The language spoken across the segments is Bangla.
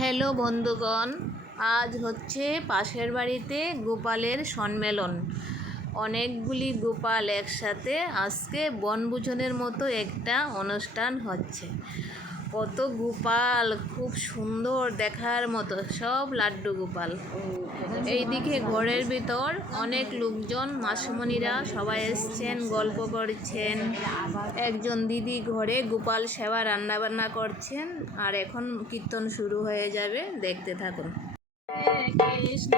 হ্যালো বন্ধুগণ, আজ হচ্ছে পাশের বাড়িতে গোপালের সম্মেলন। অনেকগুলি গোপাল একসাথে আজকে বনভোজনের মতো একটা অনুষ্ঠান হচ্ছে। কত গোপাল, খুব সুন্দর দেখার মতো, সব লাড্ডু গোপাল। এইদিকে ঘরের ভিতর অনেক লোকজন, মাসিমণিরা সবাই এসছেন, গল্প করছেন। একজন দিদি ঘরে গোপাল সেবা রান্নাবান্না করছেন, আর এখন কীর্তন শুরু হয়ে যাবে, দেখতে থাকুন। কৃষ্ণ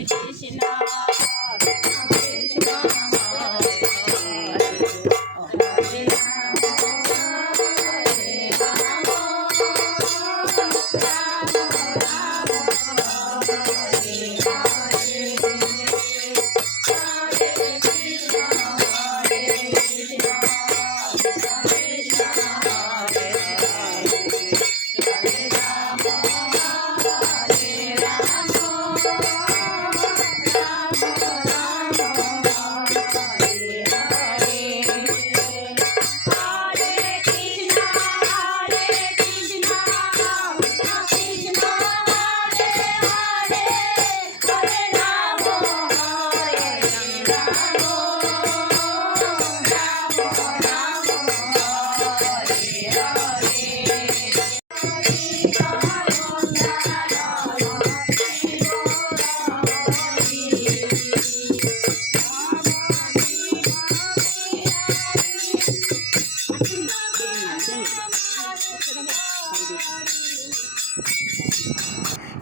কৃষ্ণ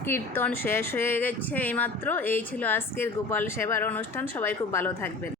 কীর্তন শেষ হয়ে গেছে এইমাত্র। এই ছিল আজকের গোপাল সেবার অনুষ্ঠান। সবাই খুব ভালো থাকবেন।